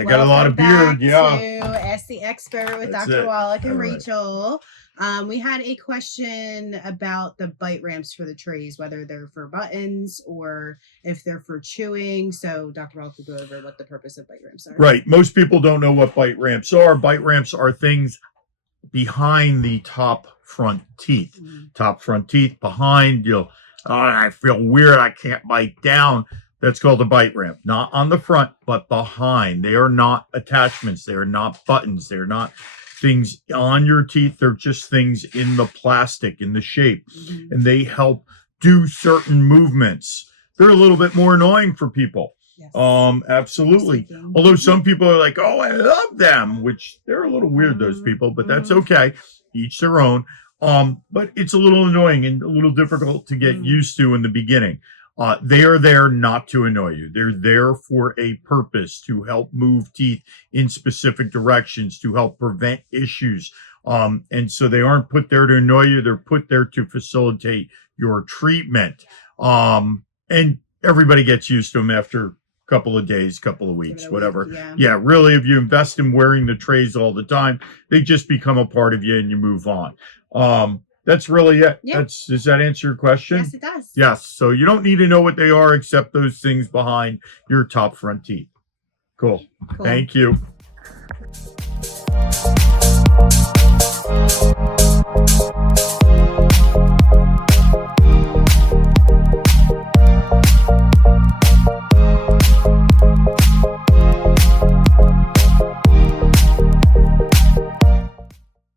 I got a lot of beard. Yeah. To Ask the Expert with That's Dr. it. Wollock and All right. Rachel. We had a question about the bite ramps for the trays, whether they're for buttons or if they're for chewing. So Dr. Wollock will go over what the purpose of bite ramps are. Right. Most people don't know what bite ramps are. Bite ramps are things behind the top front teeth. Top front teeth behind, oh, I feel weird. I can't bite down. That's called a bite ramp. Not on the front, but behind. They are not attachments. They are not buttons. They're not things on your teeth. They're just things in the plastic, in the shape. And they help do certain movements. They're a little bit more annoying for people. Yes. Absolutely. Although some people are like, oh, I love them, which they're a little weird, those people, but that's okay. Each their own. But it's a little annoying and a little difficult to get used to in the beginning. They are there not to annoy you. They're there for a purpose, to help move teeth in specific directions, to help prevent issues. And so they aren't put there to annoy you. They're put there to facilitate your treatment. And everybody gets used to them after couple of days, couple of weeks, whatever. Yeah, really, if you invest in wearing the trays all the time, they just become a part of you and you move on. That's really it. Does that answer your question? Yes, it does. Yes. So you don't need to know what they are except those things behind your top front teeth. Cool. Thank you.